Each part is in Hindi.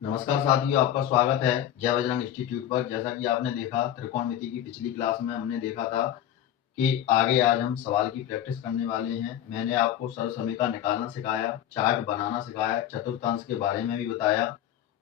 नमस्कार साथियों, आपका स्वागत है जय बजरंग इंस्टीट्यूट पर। जैसा कि आपने देखा, त्रिकोणमिति की पिछली क्लास में हमने देखा था कि आगे आज हम सवाल की प्रैक्टिस करने वाले हैं। मैंने आपको सरल समीकरण निकालना सिखाया, चार्ट बनाना सिखाया, चतुर्थांश के बारे में भी बताया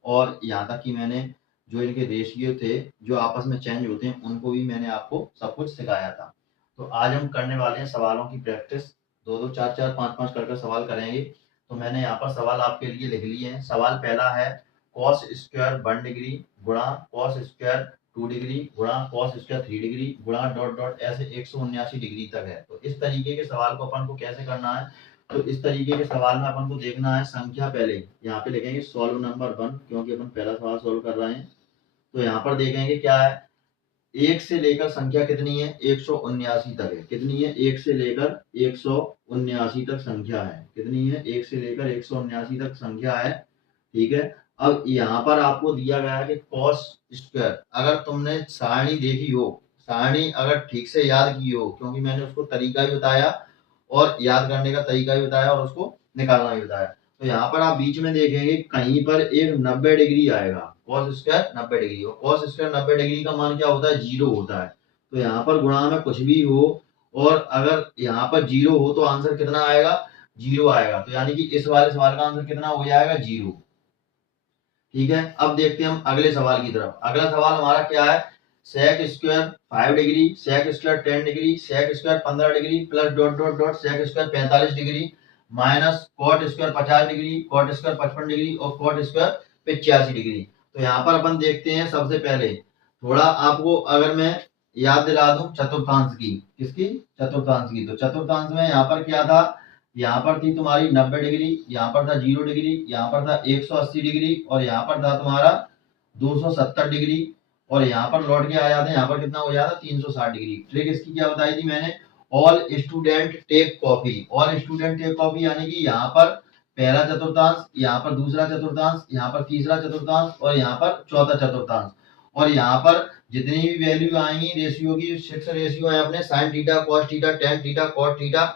और यहाँ तक कि मैंने जो इनके रेशियो थे, जो आपस में चेंज होते हैं, उनको भी मैंने आपको सब कुछ सिखाया था। तो आज हम करने वाले हैं सवालों की प्रैक्टिस। 2-2, 4-4, 5-5 कर सवाल करेंगे। तो मैंने यहाँ पर सवाल आपके लिए लिख लिए हैं। सवाल पहला है, कॉस स्क्वायर 1 डिग्री गुणा कॉस स्क्वायर 2 डिग्री गुणा कॉस स्क्वायर 3 डिग्री गुणा डॉट डॉट ऐसे 179 डिग्री तक है। तो इस तरीके के सवाल को अपन को कैसे करना है? तो इस तरीके के सवाल में अपन को देखना है संख्या। पहले यहाँ पे लिखेंगे सॉल्व नंबर 1, क्योंकि अपन पहला सवाल सॉल्व कर रहे हैं। तो यहाँ पर देखेंगे क्या है, 1 से लेकर संख्या कितनी है, 179 तक है। कितनी है? 1 से लेकर 179 तक संख्या है। कितनी है? 1 से लेकर 179 तक संख्या है। ठीक है। अब यहाँ पर आपको दिया गया है कि कॉस स्क्वायर, अगर तुमने सारणी देखी हो, सारणी अगर ठीक से याद की हो, क्योंकि मैंने उसको तरीका भी बताया और याद करने का तरीका भी बताया और उसको निकालना भी बताया। तो यहाँ पर आप बीच में देखेंगे कहीं पर एक 90 डिग्री आएगा। कॉस स्क्वायर 90 डिग्री, और कॉस स्क्वायर 90 डिग्री का मान क्या होता है? 0 होता है। तो यहाँ पर गुणा में कुछ भी हो और अगर यहाँ पर 0 हो तो आंसर कितना आएगा? 0 आएगा। तो यानी कि इस वाले सवाल का आंसर कितना हो जाएगा? 0। ठीक है। अब देखते हैं हम अगले सवाल की तरफ। अगला सवाल हमारा क्या है? Sec square 5 degree, sec square 10 degree, sec square 15 degree plus dot dot dot sec square 45 degree minus cot square 50 degree, cot square 55 degree और कॉट स्क्वायर 85 डिग्री। तो यहाँ पर अपन देखते हैं सबसे पहले थोड़ा आपको अगर मैं याद दिला दूं चतुर्थांश की। किसकी? चतुर्थांश की। तो चतुर्थांश में यहाँ पर क्या था? यहाँ पर थी तुम्हारी 90 डिग्री, यहाँ पर था 0 डिग्री, यहाँ पर था 180 डिग्री और यहाँ पर था तुम्हारा 270 डिग्री और यहाँ पर लौट के आ जाते हैं। यहाँ पर कितना हो जाता? 360 डिग्री। ट्रिक इसकी क्या बताई थी मैंने? All student take copy. All student take copy यानी कि यहाँ पर पहला चतुर्थांश, यहाँ पर दूसरा चतुर्थांश, यहाँ पर तीसरा चतुर्थांश और यहाँ पर चौथा चतुर्थांश। और यहाँ पर जितनी भी वैल्यू आएंगी रेशियो की, 6 रेशियो है अपने, sine theta, cos theta, tan theta, cot theta,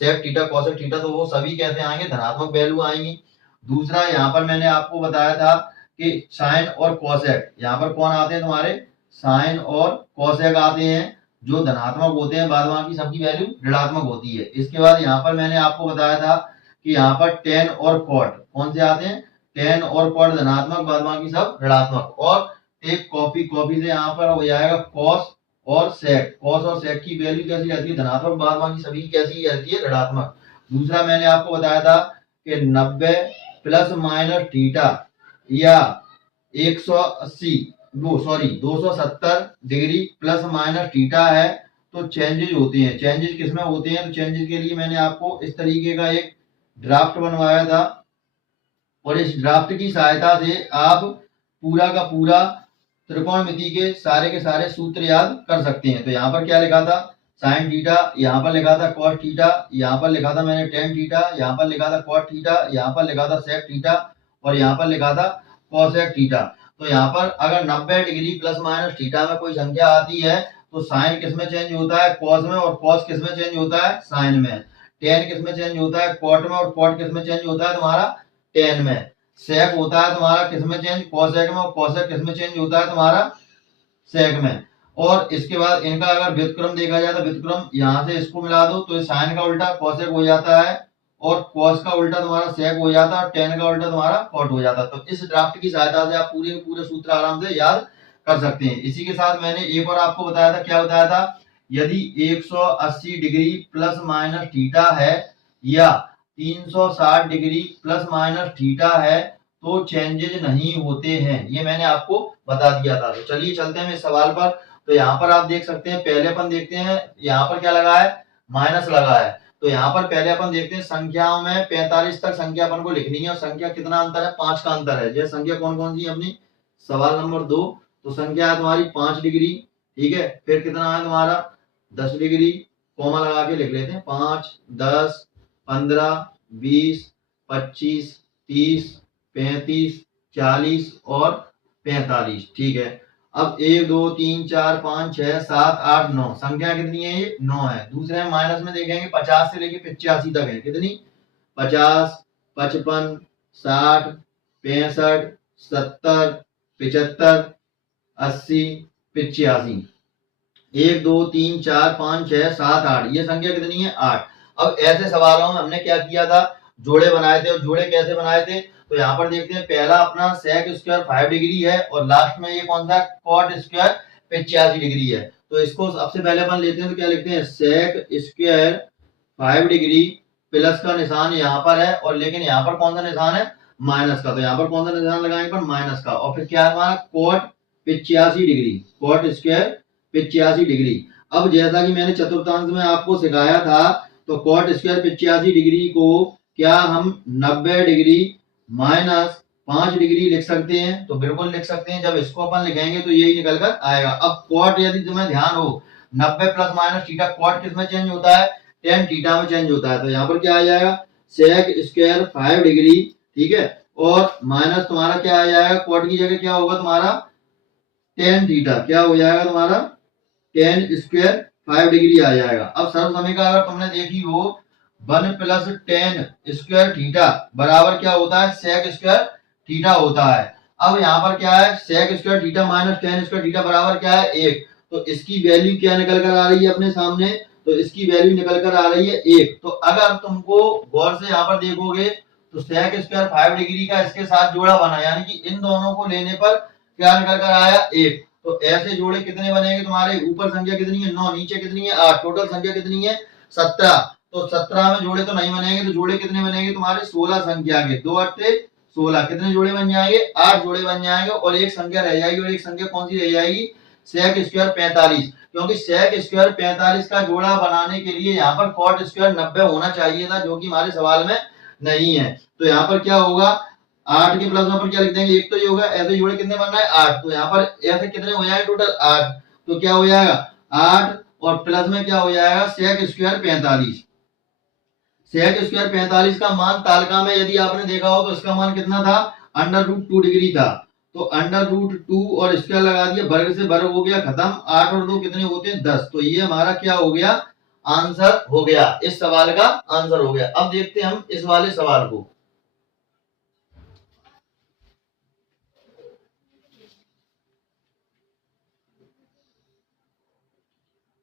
sec theta, cosec theta, तो वो सभी कैसे आएंगे? धनात्मक वैल्यू आएंगी। दूसरा यहाँ पर मैंने आपको बताया था कि साइन और कोसेक, यहाँ पर कौन आते हैं तुम्हारे? साइन और कोसेक आते हैं जो धनात्मक होते हैं, बाद बाकी सबकी वैल्यू ऋणात्मक होती है। इसके बाद यहाँ पर मैंने आपको बताया था कि यहाँ पर टेन और कॉट कौन से आते हैं? टेन और कॉट धनात्मक, बाद बाकी सब ऋणात्मक। और एक कॉपी, कॉपी से यहाँ पर हो जाएगा कॉस और सेक। कॉस और सेक की वैल्यू कैसी रहती है? धनात्मक, बाद बाकी सभी कैसी रहती है? ऋणात्मक। दूसरा मैंने आपको बताया था कि 90 प्लस माइनस थीटा या 180 वो sorry 270 degree plus minus theta है तो चेंजेज होते हैं। चेंजेज किसमें होते हैं? तो चेंजेज के लिए मैंने आपको इस तरीके का एक ड्राफ्ट बनवाया था और इस ड्राफ्ट की सहायता से आप पूरा का पूरा त्रिकोणमिति के सारे सूत्र याद कर सकते हैं। तो यहाँ पर क्या लिखा था? साइन थीटा, यहाँ पर लिखा था कॉस थीटा, यहाँ पर लिखा था मैंने टेन थीटा, यहाँ पर लिखा था कॉट थीटा, यहाँ पर लिखा था सेक थीटा और यहाँ पर लिखा था कॉसेक थीटा। तो यहाँ पर अगर 90 डिग्री प्लस माइनस थीटा में कोई संख्या आती है तो साइन किस में चेंज होता है? कॉस में। और कॉस किस में चेंज होता है? साइन में। टेन किस में चेंज होता है? कॉट में। और कॉट किस में चेंज होता है? तुम्हारा टेन में। सेक होता है तुम्हारा किस में चेंज? कॉसेक में। और कॉसेक किस में चेंज होता है? तुम्हारा सेक में। और इसके बाद इनका अगर व्युत्क्रम देखा जाए तो व्युत्क्रम यहाँ से इसको मिला दो तो साइन का उल्टा कॉसेक हो जाता है और कॉस का उल्टा तुम्हारा सेक हो जाता है और टेन का उल्टा तुम्हारा कॉट हो जाता है। तो इस ड्राफ्ट की सहायता से आप पूरे के पूरे सूत्र आराम से याद कर सकते हैं। इसी के साथ मैंने एक और आपको बताया था। क्या बताया था? यदि 180 डिग्री प्लस माइनस थीटा है या 360 डिग्री प्लस माइनस थीटा है तो चेंजेज नहीं होते हैं। ये मैंने आपको बता दिया था। तो चलिए चलते हैं इस सवाल पर। तो यहाँ पर आप देख सकते हैं, पहले अपन देखते हैं यहाँ पर क्या लगा है? माइनस लगा है। तो यहाँ पर पहले अपन देखते हैं संख्याओं में 45 तक संख्या अपन को लिखनी है और संख्या कितना अंतर है? 5 का अंतर है। जैसे संख्या कौन कौन सी है अपनी? सवाल नंबर 2। तो संख्या है तुम्हारी 5 डिग्री। ठीक है। फिर कितना है तुम्हारा? 10 डिग्री। कॉमा लगा के लिख लेते हैं। 5, 10, 15, 20, 25, 30, 35, 40 और 45। ठीक है। अब 1, 2, 3, 4, 5, 6, 7, 8, 9 संख्या कितनी है? ये 9 है। दूसरे माइनस में देखेंगे 50 से लेके 85 तक है। कितनी? 50, 55, 60, 65, 70, 75, 80, 85, 1 2 3 4 5 6 7 8, ये संख्या कितनी है 8। अब ऐसे सवालों में हमने क्या किया था, जोड़े बनाए थे। और जोड़े कैसे बनाए थे, तो यहाँ पर देखते हैं, पहला अपना सेक स्क्वायर 5 डिग्री है और लास्ट में ये कौन सा कॉट स्क्वायर 85 डिग्री है। तो इसको सबसे पहले अपन लेते हैं, तो क्या लिखते हैं, सेक स्क्वायर 5 डिग्री प्लस का निशान यहाँ पर है, और लेकिन यहाँ पर कौन सा निशान है, माइनस का। तो यहाँ पर कौन सा निशान लगाएंगे पर माइनस का। और फिर क्या है हमारा cot 85 degree, cot square 85 degree. अब जैसा कि मैंने चतुर्थांश में आपको सिखाया था, तो कॉट स्क्वायर 85 डिग्री को क्या हम 90 डिग्री माइनस 5 डिग्री लिख सकते हैं, तो बिल्कुल लिख सकते हैं। जब इसको अपन लिखेंगे तो यही निकल कर आएगा। अब कॉट यदि तुम्हें ध्यान हो, 90 प्लस माइनस थीटा, कॉट किस में चेंज होता है, tan थीटा में चेंज होता है। तो यहाँ पर क्या आ जाएगा, सेक स्क्वायर 5 डिग्री, ठीक है, और माइनस तुम्हारा क्या आ जाएगा, कॉट की जगह क्या होगा तुम्हारा tan थीटा, क्या हो जाएगा तुम्हारा tan स्क्वायर 5 डिग्री आ जाएगा। अब सर्व समीकरण अगर तुमने देखी हो, 1 प्लस tan स्क्वायर थीटा बराबर क्या होता है, सेक स्क्वायर थीटा होता है। अब यहाँ पर क्या है, sec square theta minus tan square theta बराबर क्या है 1। तो इसकी वैल्यू क्या निकल कर आ रही है अपने सामने, तो इसकी वैल्यू निकल कर आ रही है 1। तो अगर तुमको गौर से यहाँ पर देखोगे, तो सेक स्क्वायर 5 डिग्री का इसके साथ जोड़ा बना, यानी कि इन दोनों को लेने पर क्या निकल कर आया 1। तो ऐसे जोड़े कितने बनेंगे तुम्हारे, ऊपर संख्या कितनी है 9, नीचे कितनी है 8, टोटल संख्या कितनी है 17। तो 17 में जोड़े तो नहीं बनेंगे, तो जोड़े कितने बनेंगे तुम्हारे 16 संख्या के, 2 8 16, कितने जोड़े बन जाएंगे 8 जोड़े बन जाएंगे, और एक संख्या रह जाएगी। और एक संख्या कौन सी रह जाएगी, सेक स्क्वायर 45। क्योंकि सेक स्क्वायर 45 का जोड़ा बनाने के लिए यहाँ पर कॉट स्क्वायर 90 होना चाहिए था, जो कि हमारे सवाल में नहीं है। तो यहाँ पर क्या होगा, 8 के प्लस में क्या लिख देंगे, एक तो ये होगा। ऐसे जोड़े कितने बन रहा है 8, तो यहाँ पर ऐसे कितने हो जाएंगे टोटल 8। तो क्या हो जाएगा 8 और प्लस में क्या हो जाएगा सेक स्क्वायर 45। सेक स्क्वायर 45 का मान तालिका में यदि आपने देखा हो, तो इसका मान कितना था, √2 डिग्री था। तो √2 और स्क्वायर लगा दिया, वर्ग से वर्ग हो गया खत्म, 8 और 2 कितने होते हैं 10। तो ये हमारा क्या हो गया, आंसर हो गया, इस सवाल का आंसर हो गया। अब देखते हैं हम इस वाले सवाल को।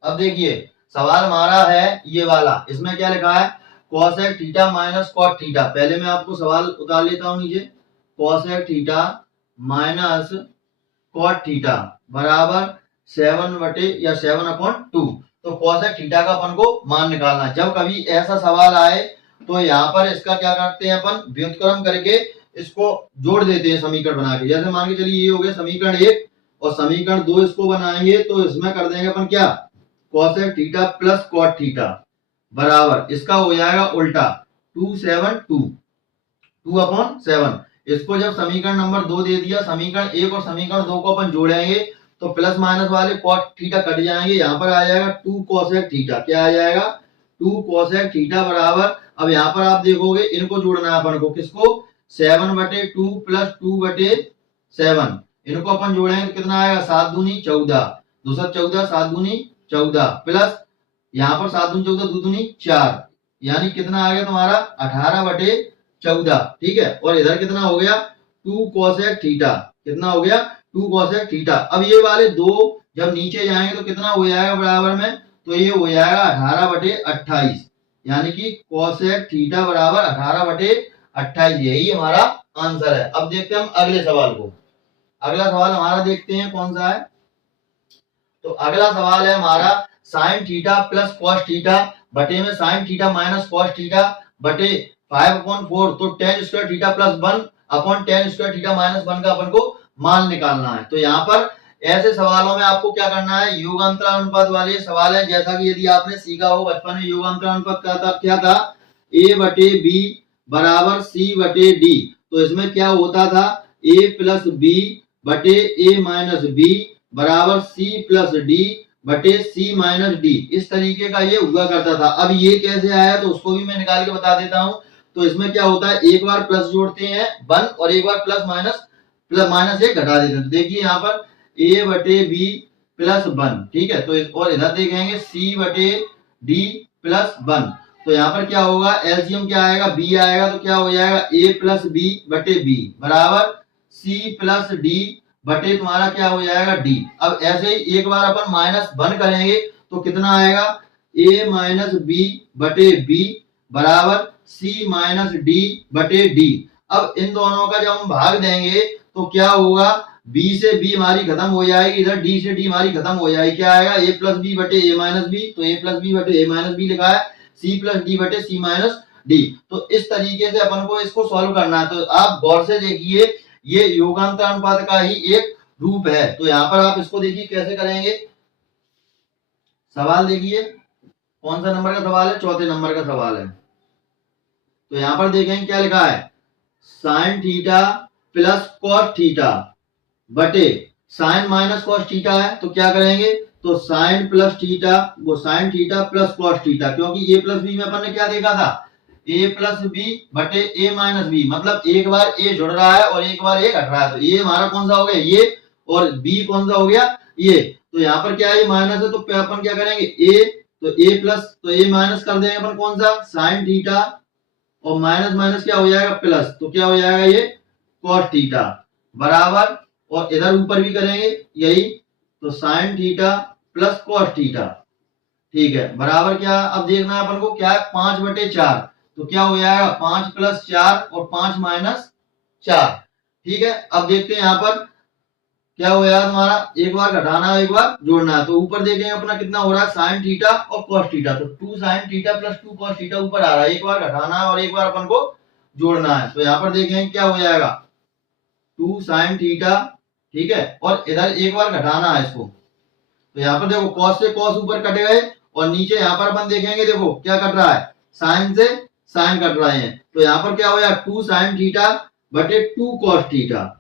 अब देखिए सवाल हमारा है ये वाला, इसमें क्या लिखा है, cosec theta minus cot theta. पहले मैं आपको सवाल उतार लेता हूं नीचे, cosec theta minus cot theta बराबर 7/2। तो कोसेक थीटा का अपन को मान निकालना। जब कभी ऐसा सवाल आए, तो यहाँ पर इसका क्या करते हैं अपन, व्युत्क्रम करके इसको जोड़ देते हैं समीकरण बना के। जैसे मान के चलिए ये हो गया समीकरण 1, और समीकरण 2 इसको बनाएंगे, तो इसमें कर देंगे अपन क्या, cosec theta plus cot theta बराबर, इसका हो जाएगा उल्टा 2/7। इसको जब समीकरण नंबर 2 दे दिया, समीकरण 1 और समीकरण 2 को अपन जोड़ेंगे, तो प्लस माइनस वाले कॉट थीटा कट जाएंगे, यहाँ पर आ जाएगा 2 कोसेक थीटा। क्या आ जाएगा 2 कोसेक थीटा बराबर, अब यहाँ पर आप देखोगे इनको जोड़ना है अपन को, किसको 7/2 प्लस 2/7, इनको अपन जोड़ेंगे तो कितना आएगा 7 दूनी 14, 2 14, 7 दूनी 14, प्लस यहाँ पर 7 दूनी 14, 2 दूनी 4, यानी कितना आ गया तुम्हारा 18/14, ठीक है। और इधर कितना हो गया 2 कोसेक थीटा, कितना हो गया 2 कोसेक थीटा। अब ये वाले दो जब नीचे जाएंगे तो कितना हो जाएगा बराबर में, तो ये हो जाएगा 18/28, यानी कि कोसेक थीटा बराबर 18/28, यही हमारा आंसर है। अब देखते हैं हम अगले सवाल को। अगला सवाल हमारा देखते हैं कौन सा है, तो अगला सवाल है हमारा sine theta plus cos theta बटे में sine theta minus cos theta बटे 5/4। तो tan square theta plus 1/tan square theta minus 1 का अपन को मान निकालना है। तो यहाँ पर ऐसे सवालों में आपको क्या करना है, योगांतर अनुपात वाले सवाल है। जैसा कि यदि आपने सीखा हो बचपन में, योगांतर अनुपात क्या था, a/b बराबर c/d। तो इसमें क्या होता था, a प्लस b बटे a माइनस b बराबर c प्लस d बटे c माइनस डी। इस तरीके का ये हुआ करता था। अब ये कैसे आया, तो उसको भी मैं निकाल के बता देता हूं। तो इसमें क्या होता है, एक बार प्लस जोड़ते हैं 1 और एक बार प्लस माइनस 1 घटा देते हैं। तो देखिए यहाँ पर a/b प्लस 1, ठीक है। तो और इधर देखेंगे c/d प्लस 1। तो यहाँ पर क्या होगा, एलसीएम क्या आएगा, b आएगा, तो क्या हो जाएगा a प्लस b बटे b बराबर सी प्लस डी बटे तुम्हारा क्या हो जाएगा डी। अब ऐसे ही एक बार अपन -1 करेंगे तो कितना आएगा, a माइनस बी बटे बी बराबर सी माइनस डी बटे डी। अब इन दोनों का जब हम भाग देंगे तो क्या होगा, b से b हमारी खत्म हो जाएगी, इधर d से d हमारी खत्म हो जाएगी, क्या आएगा a प्लस बी बटे a माइनस बी, तो a प्लस बी बटे a माइनस बी लिखा है, c प्लस डी बटे c माइनस डी। तो इस तरीके से अपन को इसको सॉल्व करना है। तो आप गौर से देखिए, ये योगांतर अनुपात का ही एक रूप है। तो यहाँ पर आप इसको देखिए कैसे करेंगे। सवाल देखिए, कौन सा नंबर का सवाल है, चौथे नंबर का सवाल है। तो यहाँ पर देखें क्या लिखा है, sine theta plus cos theta बटे साइन माइनस कॉस थीटा है, तो क्या करेंगे, तो साइन प्लस थीटा, वो sine theta plus cos theta, क्योंकि a प्लस बी में अपन ने क्या देखा था, a प्लस बी बटे a माइनस बी, मतलब एक बार a जुड़ रहा है और एक बार a घट रहा है। तो ये हमारा कौन सा हो गया, ये, और b कौन सा हो गया, ये। तो यहाँ पर क्या है, ये माइनस है, तो अपन क्या करेंगे, a, तो a प्लस, तो a माइनस कर देंगे अपन कौन सा, साइन थीटा, और माइनस माइनस क्या हो जाएगा प्लस, तो क्या हो जाएगा ये कॉस थीटा बराबर, और इधर ऊपर भी करेंगे यही, तो sine theta plus cos theta, ठीक है, बराबर क्या, अब देखना है अपन को क्या है, 5/4, तो क्या हो जाएगा 5 प्लस 4 और 5 माइनस 4, ठीक है। अब देखते हैं यहाँ पर क्या हो जाएगा तुम्हारा, एक बार घटाना है एक बार जोड़ना है। तो ऊपर देखेंगे अपना कितना हो रहा है, साइन थीटा और कॉस थीटा, तो 2 sine theta plus 2 cos theta ऊपर आ रहा है, एक बार घटाना है और एक बार अपन को जोड़ना है। तो यहाँ पर देखेंगे क्या हो जाएगा, 2 साइन थीटा, ठीक है, और इधर एक बार घटाना है इसको। तो यहाँ पर देखो कॉस से कॉस ऊपर कट गए, और नीचे यहाँ पर अपन देखेंगे, देखो क्या कट रहा है, साइन से साइन कट रहे हैं। तो यहाँ पर क्या हो जाएगा, 2 साइन थीटा बटे 2 कॉस थीटा,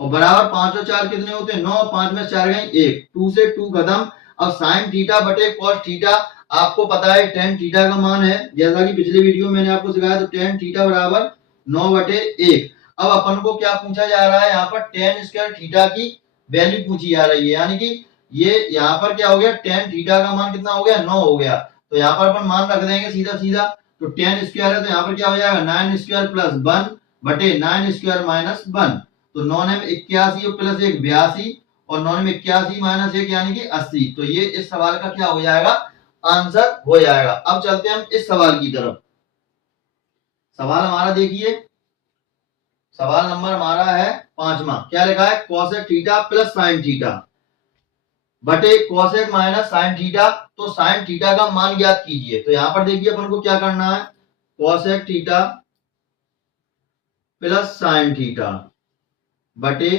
और बराबर 5 और 4 कितने होते हैं, 9, 5 में 4 गए 1, 2 से 2 खत्म। अब साइन थीटा बटे कॉस थीटा, आपको पता है टेन थीटा का मान है, जैसा कि पिछले वीडियो में मैंने आपको सिखाया, तो टेन थीटा बराबर 9/1। अब अपन को क्या पूछा जा रहा है, यहाँ पर टेन स्क्वायर थीटा की वैल्यू पूछी जा रही है, यानी कि ये यहाँ पर क्या हो गया, टेन थीटा का मान कितना हो गया, 9 हो गया। तो यहाँ पर अपन मान रख देंगे सीधा सीधा, तो टेन स्क्वायर है, तो यहाँ पर क्या हो जाएगा, 9 स्क्वायर प्लस 1 बटे 9 स्क्वायर माइनस 1, तो 9 में 81 और प्लस 1 82, और 9 में 81 माइनस 1 यानी कि 80। तो ये इस सवाल का क्या हो जाएगा, आंसर हो जाएगा। अब चलते हैं हम इस सवाल की तरफ। सवाल हमारा देखिए, सवाल नंबर हमारा है 5वां, क्या लिखा है, cosec theta plus sine theta बटे कॉसेक माइनस साइन थीटा, तो साइन थीटा का मान ज्ञात कीजिए। तो यहां पर देखिए अपन को क्या करना है, cosec theta plus sine theta बटे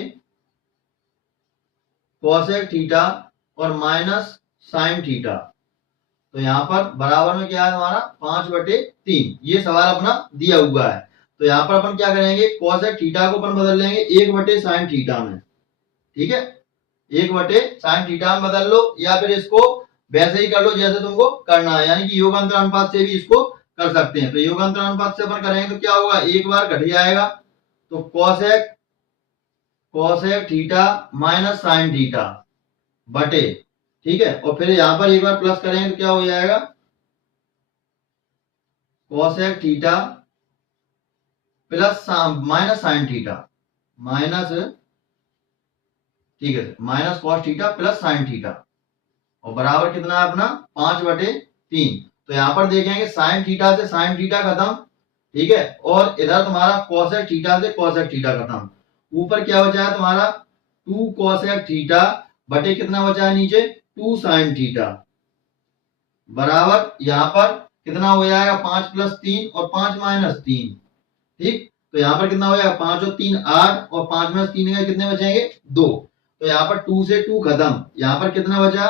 कॉसेक थीटा और माइनस साइन थीटा। तो यहाँ पर बराबर में क्या है हमारा 5/3, ये सवाल अपना दिया हुआ है। तो यहाँ पर अपन क्या करेंगे, कॉसेक थीटा को अपन बदल लेंगे 1/साइन थीटा में, ठीक है, 1/साइन थीटा में बदल लो, या फिर इसको वैसे ही कर लो जैसे तुमको करना है, यानी कि योगांतर अनुपात से भी इसको कर सकते हैं। तो योगांतर अनुपात से अपन करेंगे तो क्या होगा, एक बार घट जाएगा, तो cosec theta minus sine theta बटे, ठीक है, और फिर यहां पर एक बार प्लस करेंगे तो क्या हो जाएगा, cosec theta plus minus sine theta minus, ठीक है, minus cos theta plus sine theta, और बराबर कितना है अपना 5/3। तो यहां पर देखेंगे साइन थीटा से साइन थीटा खत्म, ठीक है, और इधर तुम्हारा कॉसेक थीटा से कॉसेक थीटा खत्म। ऊपर क्या बचा है तुम्हारा 2 कॉसेक थीटा बटे कितना बचा है नीचे 2 साइन थीटा, बराबर यहाँ पर कितना हो जाएगा 5 प्लस 3 और 5 माइनस 3, ठीक। तो यहाँ पर कितना हो जाएगा 5 और 3 8, और 5 में 3 का कितने बचेंगे 2। तो यहाँ पर 2 से 2 खत्म, यहाँ पर कितना बचा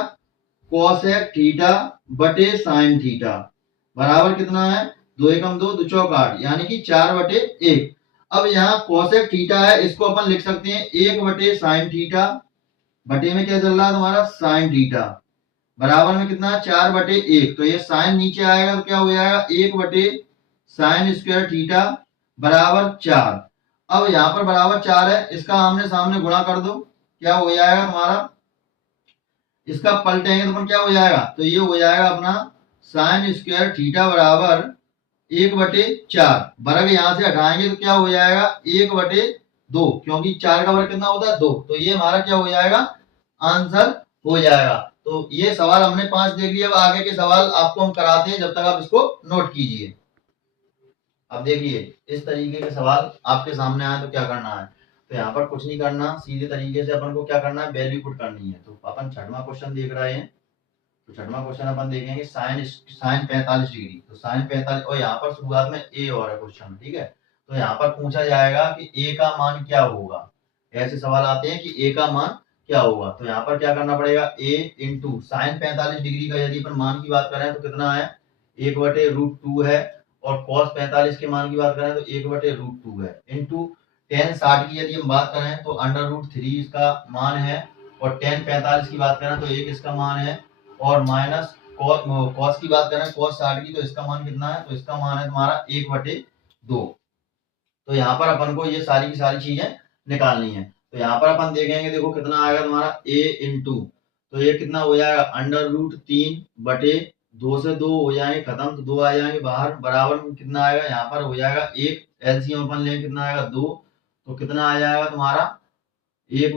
कॉसेक थीटा बटे साइन थीटा, बराबर कितना है 2 एकम 2 2 चौक 8, यानी कि 4/1। अब यहाँ कॉसेक थीटा है, इसको अपन लिख सकते हैं 1/साइन थीटा, बटे में क्या चल रहा है तुम्हारा साइन थीटा, बराबर में कितना 4/1। तो ये साइन नीचे आएगा तो क्या हो जाएगा 1/साइन स्क्वायर थीटा बराबर 4। अब यहाँ पर बराबर 4 है, इसका आमने सामने गुणा कर दो, क्या हो जाएगा तुम्हारा, इसका पलटेंगे तो क्या हो जाएगा, तो ये हो जाएगा अपना साइन स्क्वायर थीटा बराबर 1/4, वर्ग यहां से हटाएंगे तो क्या हो जाएगा 1/2 2, क्योंकि 4 का वर्ग कितना होता है 2, तो ये हमारा क्या हो जाएगा, आंसर हो जाएगा। तो ये सवाल हमने 5 देख लिया। अब आगे के सवाल आपको हम कराते हैं, जब तक आप इसको नोट कीजिए। अब देखिए इस तरीके के सवाल आपके सामने आए तो क्या करना है, तो यहाँ पर कुछ नहीं करना, सीधे तरीके से अपन को क्या करना है, वैल्यू पुट करनी है। तो अपन छठवां क्वेश्चन देख रहे हैं, तो छठवां क्वेश्चन अपन देखेंगे साइन 45 डिग्री। तो साइन 45, और यहाँ पर शुरुआत में ए और है क्वेश्चन, ठीक है। तो यहाँ पर पूछा जाएगा कि ए का मान क्या होगा। ऐसे सवाल आते हैं कि ए का मान क्या होगा। तो यहाँ पर क्या करना पड़ेगा, ए इंटू साइन 45 डिग्री का यदि अपन मान की बात करें तो कितना है, 1/√2 है। और cos 45 के मान की बात करें तो 1/√2 है, इंटू tan 60 की यदि हम बात करें तो √3 इसका मान है। और tan 45 की बात करें तो 1 इसका मान है। और माइनस cos की बात करें, cos 60 की, तो इसका मान कितना है, तो इसका मान है तुम्हारा 1/2। तो यहाँ पर अपन को ये सारी की सारी चीजें निकालनी है। तो यहाँ पर अपन देखेंगे, देखो कितना आएगा तुम्हारा a इंटू, तो ये कितना हो जाएगा, √3/2 से 2 हो जाएंगे खत्म, तो 2 आ जाएंगे बाहर, बराबर में कितना आएगा, यहाँ पर हो जाएगा 1, एलसीएम अपन लेंगे कितना आएगा 2, तो कितना आ जाएगा तुम्हारा 1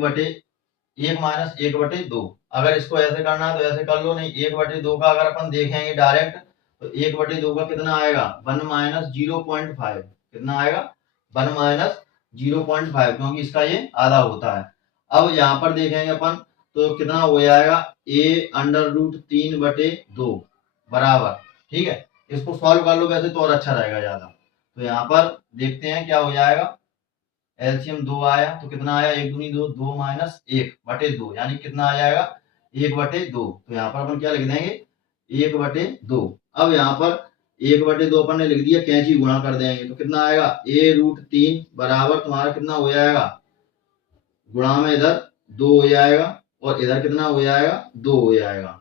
माइनस 1/2। अगर इसको ऐसे करना है तो ऐसे कर लो, नहीं 1/2 का अगर अपन देखेंगे डायरेक्ट तो 1/2 का कितना आएगा, 1 माइनस 0.5, कितना आएगा 1 माइनस 0.5, क्योंकि इसका ये आधा होता है। अब यहाँ पर देखेंगे अपन तो कितना हो जाएगा, a√3/2 बराबर, ठीक है। इसको सॉल्व कर लो वैसे तो और अच्छा रहेगा ज्यादा। तो यहाँ पर देखते हैं क्या हो जाएगा, एलसीएम 2 आया तो कितना आया, 1 दूनी 2, 2 माइनस 1/2, यानी कितना आ जाएगा 1/2। तो यहाँ पर अपन क्या लिख देंगे, 1/2। अब यहाँ पर 1/2 अपन ने लिख दिया, कैंची गुणा कर देंगे तो कितना आएगा, a√3 बराबर तुम्हारा कितना हो जाएगा, गुणा में इधर 2 हो जाएगा और इधर कितना हो जाएगा 2 हो जाएगा।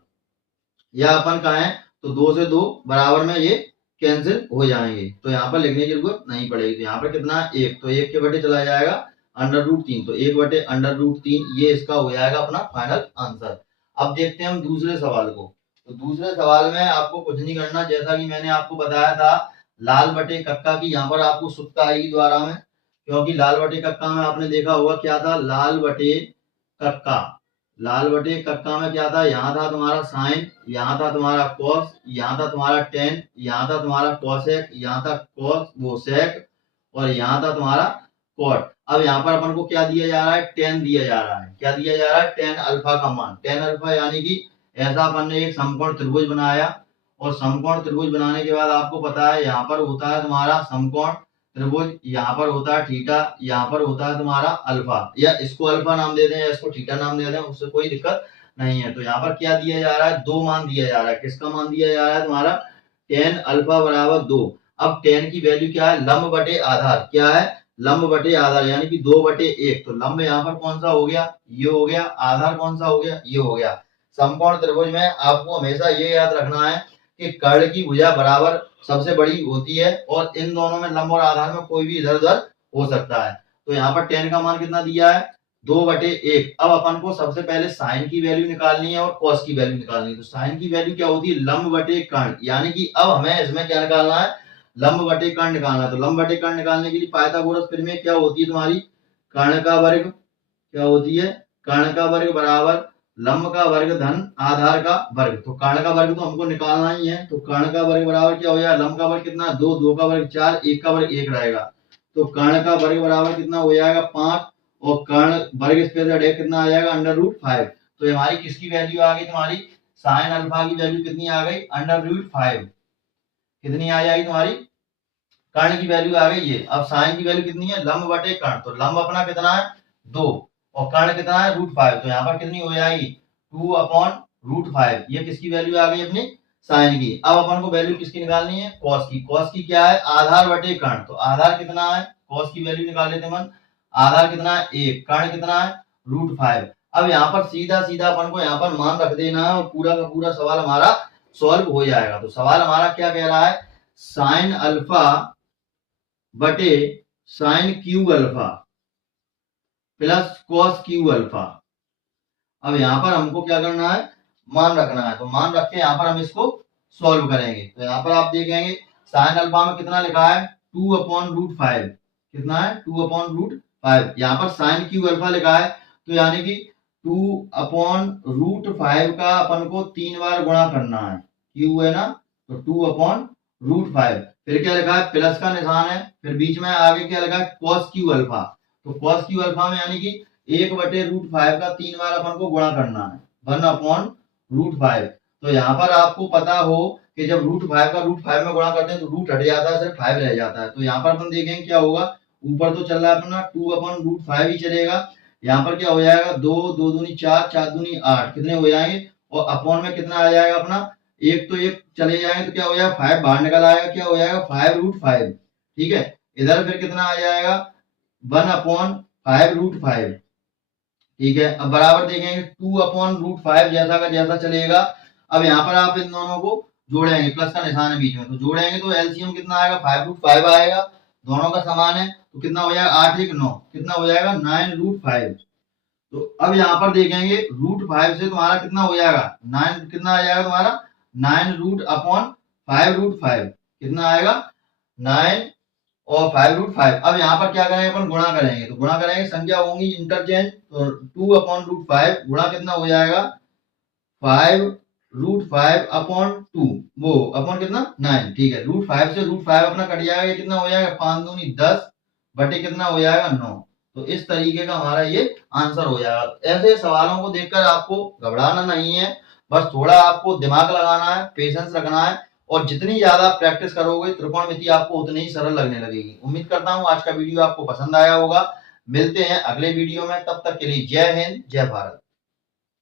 या अपन कहें तो 2 से 2 बराबर में ये कैंसिल हो जाएंगे, तो यहाँ पर लिखने की जरूरत नहीं पड़ेगी। तो यहाँ पर कितना है 1, तो 1 के बटे चला जाएगा √3, तो 1/√3 ये इसका हो जाएगा अपना फाइनल आंसर। अब देखते हैं हम दूसरे सवाल को। तो दूसरे सवाल में आपको कुछ नहीं करना, जैसा कि मैंने आपको बताया था लाल बटे कक्का की, यहाँ पर आपको सूत्र आएगी द्वारा में, क्योंकि लाल बटे कक्का में आपने देखा होगा क्या था, लाल बटे कक्का, लाल बटे कक्का में क्या था, यहाँ था तुम्हारा साइन, यहाँ था तुम्हारा कॉस, यहाँ था तुम्हारा टेन, यहाँ था तुम्हारा कॉसेक, यहाँ था कॉस वो सेक, और यहाँ था तुम्हारा कॉट। अब यहाँ पर अपन को क्या दिया जा रहा है, टेन दिया जा रहा है। क्या दिया जा रहा है, टेन अल्फा का मान, टेन अल्फा, यानी कि ऐसा अपन ने एक समकोण त्रिभुज बनाया, और समकोण त्रिभुज बनाने के बाद आपको पता है यहाँ पर होता है तुम्हारा समकोण त्रिभुज, यहाँ पर होता है थीटा, यहाँ पर होता है तुम्हारा अल्फा, या इसको अल्फा नाम दे दें या इसको थीटा नाम दे दें, उससे कोई दिक्कत नहीं है। तो यहाँ पर क्या दिया जा रहा है, 2 मान दिया जा रहा है। किसका मान दिया जा रहा है, तुम्हारा टेन अल्फा बराबर 2। अब टेन की वैल्यू क्या है, लंब बटे आधार, क्या है, लंब बटे आधार, यानी कि 2/1। तो लंब यहाँ पर कौन सा हो गया, ये हो गया, आधार कौन सा हो गया, ये हो गया। समकोण त्रिभुज में आपको हमेशा ये याद रखना है कि कर्ण की भुजा बराबर सबसे बड़ी होती है, और इन दोनों में लंब और आधार में कोई भी इधर उधर हो सकता है। तो यहाँ पर टेन का मान कितना दिया है, 2/1। अब अपन को सबसे पहले साइन की वैल्यू निकालनी है और कॉस की वैल्यू निकालनी है। तो साइन की वैल्यू क्या होती है, लंब बटे कर्ण, यानी कि अब हमें इसमें क्या निकालना है, लंब बटे कर्ण निकालना है। तो लंब बटे कर्ण निकालने के लिए पाइथागोरस प्रमेय क्या होती है तुम्हारी, कर्ण का वर्ग, क्या होती है, कर्ण का वर्ग बराबर लंब का वर्ग धन आधार का वर्ग। तो कर्ण का वर्ग तो हमको निकालना ही है, तो कर्ण का वर्ग बराबर क्या हो जाएगा, लंब का वर्ग कितना 2, 2 का वर्ग 4, 1 का वर्ग 1 रहेगा। तो कर्ण का वर्ग बराबर कितना हो जाएगा 5, और कर्ण वर्ग स्पेस हटेगा कितना आ जाएगा √5। तो हमारी किसकी वैल्यू आ गई, तुम्हारी साइन अल्फा की वैल्यू कितनी आ गई, √5। कितनी आ जाएगी तुम्हारी, कर्ण की वैल्यू आ गई ये। अब साइन की वैल्यू कितनी है, लंब बटे कर्ण, तो लंब अपना कितना है 2, और कर्ण कितना है √5, तो यहाँ पर कितनी हो जाएगी 2/√5। ये किसकी वैल्यू आ गई अपनी, साइन की। अब अपन को वैल्यू किसकी निकालनी है, कॉस की। कॉस की क्या है, आधार बटे कर्ण, तो आधार कितना है, कॉस की वैल्यू निकाल लेते मन, आधार कितना है 1, कर्ण कितना है √5। अब यहाँ पर सीधा सीधा अपन को यहाँ पर मान रख देना है, और पूरा का पूरा सवाल हमारा सॉल्व हो जाएगा। तो सवाल हमारा क्या कह रहा है, साइन अल्फा बटे sine cube alpha plus cos cube alpha. अब यहाँ पर हमको क्या करना है, मान रखना है। तो मान रख के यहाँ पर हम इसको सॉल्व करेंगे। तो यहाँ पर आप देखेंगे साइन अल्फा में कितना लिखा है 2/√5, कितना है 2/√5, 5। यहाँ पर साइन क्यू अल्फा लिखा है, तो यानी कि 2/√5 का अपन को 3 बार गुणा करना है। क्यू है ना, तो 2/√5। फिर क्या लिखा है, प्लस का निशान है, फिर बीच में आगे क्या लिखा है, cos क्यू अल्फा। तो cos क्यू अल्फा में यानी कि 1/√5 का 3 बार अपन को गुणा करना है, 1/√5। तो यहाँ पर आपको पता हो कि जब √5 का √5 में गुणा करते हैं तो रूट हट जाता है, सिर्फ 5 रह जाता है। तो यहाँ पर अपन देखेंगे क्या होगा, ऊपर तो चल रहा है अपना 2/√5 ही चलेगा। यहाँ पर क्या हो जाएगा, 2 2 दूनी 4 4 दूनी 8 कितने हो जाएंगे, और अपॉन में कितना आ जाएगा अपना, एक तो एक चले जाएंगे तो क्या हो जाएगा, 5 बाहर निकल आएगा, क्या हो जाएगा 5√5। ठीक है, इधर फिर कितना आ जाएगा, 1/5√5। ठीक है, अब बराबर देखेंगे 2/√5 जैसा का जैसा चलेगा। अब यहाँ पर आप इन दोनों को जोड़ेंगे, प्लस का निशान है बीच में, तो जोड़ेंगे तो एलसीएम कितना आएगा, 5√5 आएगा। दोनों का समान है तो कितना हो जाएगा, 8 1 9, कितना हो जाएगा 9√5। तो अब यहाँ पर देखेंगे √5 से तुम्हारा कितना हो जाएगा, 9 कितना आ जाएगा तुम्हारा, 9√5/5, कितना आएगा 9 और 5√5। अब यहाँ पर क्या करेंगे अपन, गुणा करेंगे, तो गुणा करेंगे संख्या होंगी इंटरचेंज, तो 2/√5 गुणा कितना हो जाएगा, 5√5/2, वो अपॉन कितना 9। ठीक है, √5 से √5 अपना कट जाएगा, ये कितना हो जाएगा 5 दूनी 10 बटे कितना हो जाएगा 9। तो इस तरीके का हमारा ये आंसर हो जाएगा। ऐसे सवालों को देखकर आपको घबराना नहीं है, बस थोड़ा आपको दिमाग लगाना है, पेशेंस रखना है, और जितनी ज्यादा प्रैक्टिस करोगे त्रिकोणमिति आपको उतनी ही सरल लगने लगेगी। उम्मीद करता हूँ आज का वीडियो आपको पसंद आया होगा। मिलते हैं अगले वीडियो में, तब तक के लिए जय हिंद जय भारत।